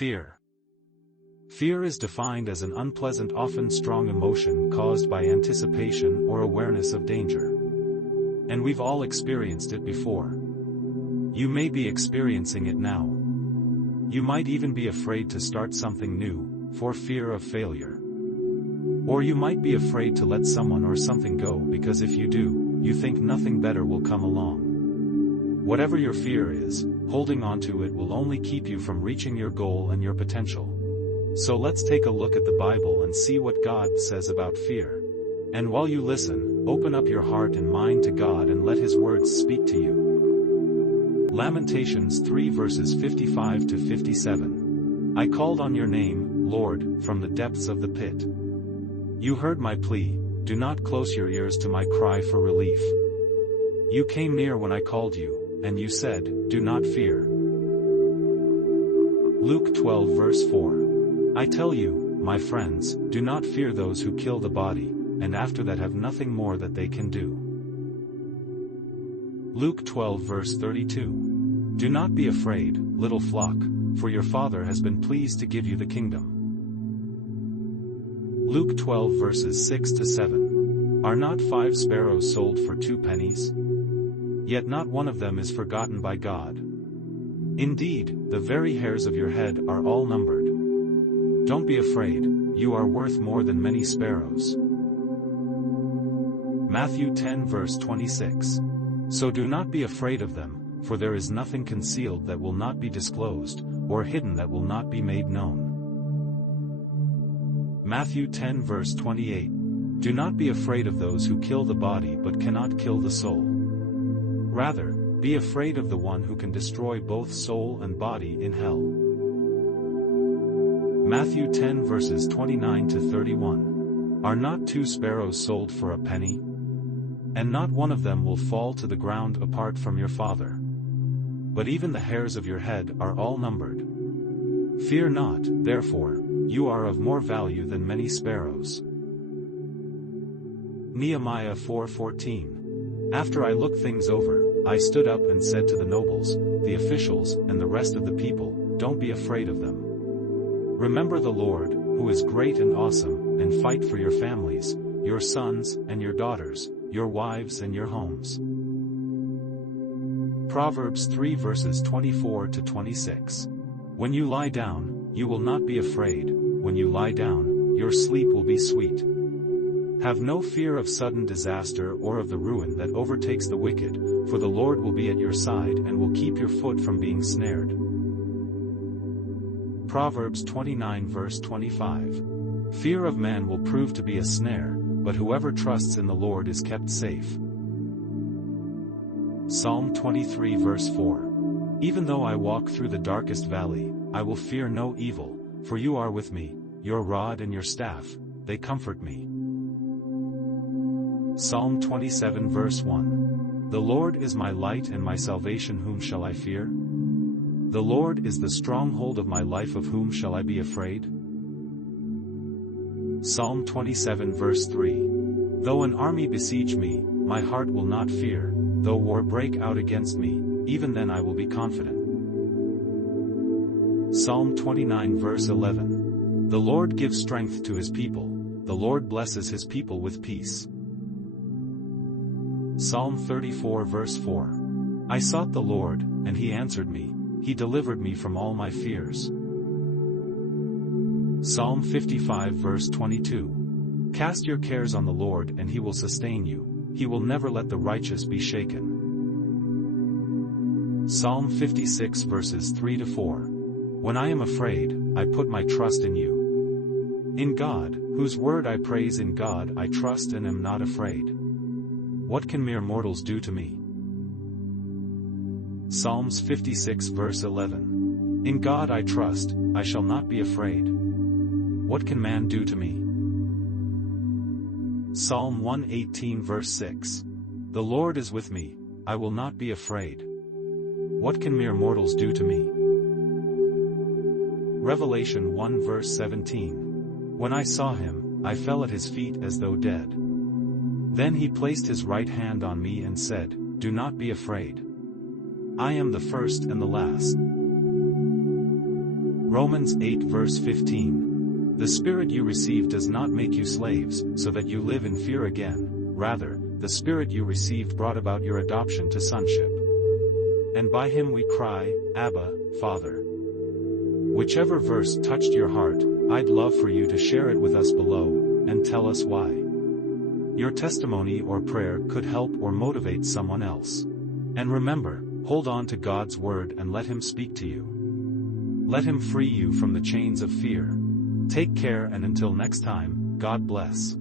Fear. Fear is defined as an unpleasant, often strong emotion caused by anticipation or awareness of danger. And we've all experienced it before. You may be experiencing it now. You might even be afraid to start something new, for fear of failure. Or you might be afraid to let someone or something go because if you do, you think nothing better will come along. Whatever your fear is, holding on to it will only keep you from reaching your goal and your potential. So let's take a look at the Bible and see what God says about fear. And while you listen, open up your heart and mind to God and let His words speak to you. Lamentations 3 verses 55 to 57. I called on your name, Lord, from the depths of the pit. You heard my plea, do not close your ears to my cry for relief. You came near when I called you, and you said, do not fear. Luke 12 verse 4. I tell you, my friends, do not fear those who kill the body, and after that have nothing more that they can do. Luke 12 verse 32. Do not be afraid, little flock, for your Father has been pleased to give you the kingdom. Luke 12 verses 6 to 7. Are not 5 sparrows sold for 2 pennies? Yet not one of them is forgotten by God. Indeed, the very hairs of your head are all numbered. Don't be afraid, you are worth more than many sparrows. Matthew 10 verse 26. So do not be afraid of them, for there is nothing concealed that will not be disclosed, or hidden that will not be made known. Matthew 10 verse 28. Do not be afraid of those who kill the body but cannot kill the soul. Rather, be afraid of the one who can destroy both soul and body in hell. Matthew 10 verses 29 to 31. Are not 2 sparrows sold for a penny? And not one of them will fall to the ground apart from your Father. But even the hairs of your head are all numbered. Fear not, therefore, you are of more value than many sparrows. Nehemiah 4:14. After I looked things over, I stood up and said to the nobles, the officials, and the rest of the people, don't be afraid of them. Remember the Lord, who is great and awesome, and fight for your families, your sons and your daughters, your wives and your homes. Proverbs 3 verses 24 to 26. When you lie down, you will not be afraid, when you lie down, your sleep will be sweet. Have no fear of sudden disaster or of the ruin that overtakes the wicked, for the Lord will be at your side and will keep your foot from being snared. Proverbs 29 verse 25. Fear of man will prove to be a snare, but whoever trusts in the Lord is kept safe. Psalm 23 verse 4. Even though I walk through the darkest valley, I will fear no evil, for you are with me, your rod and your staff, they comfort me. Psalm 27 verse 1. The Lord is my light and my salvation, whom shall I fear? The Lord is the stronghold of my life, of whom shall I be afraid? Psalm 27 verse 3. Though an army besiege me, my heart will not fear, though war break out against me, even then I will be confident. Psalm 29 verse 11. The Lord gives strength to his people, the Lord blesses his people with peace. Psalm 34 verse 4. I sought the Lord, and he answered me, he delivered me from all my fears. Psalm 55 verse 22. Cast your cares on the Lord and he will sustain you, he will never let the righteous be shaken. Psalm 56 verses 3 to 4. When I am afraid, I put my trust in you. In God, whose word I praise, in God I trust and am not afraid. What can mere mortals do to me? Psalms 56 verse 11. In God I trust, I shall not be afraid. What can man do to me? Psalm 118 verse 6. The Lord is with me, I will not be afraid. What can mere mortals do to me? Revelation 1 verse 17. When I saw him, I fell at his feet as though dead. Then he placed his right hand on me and said, do not be afraid. I am the first and the last. Romans 8 verse 15. The Spirit you receive does not make you slaves, so that you live in fear again. Rather, the Spirit you received brought about your adoption to sonship. And by him we cry, Abba, Father. Whichever verse touched your heart, I'd love for you to share it with us below, and tell us why. Your testimony or prayer could help or motivate someone else. And remember, hold on to God's word and let him speak to you. Let him free you from the chains of fear. Take care, and until next time, God bless.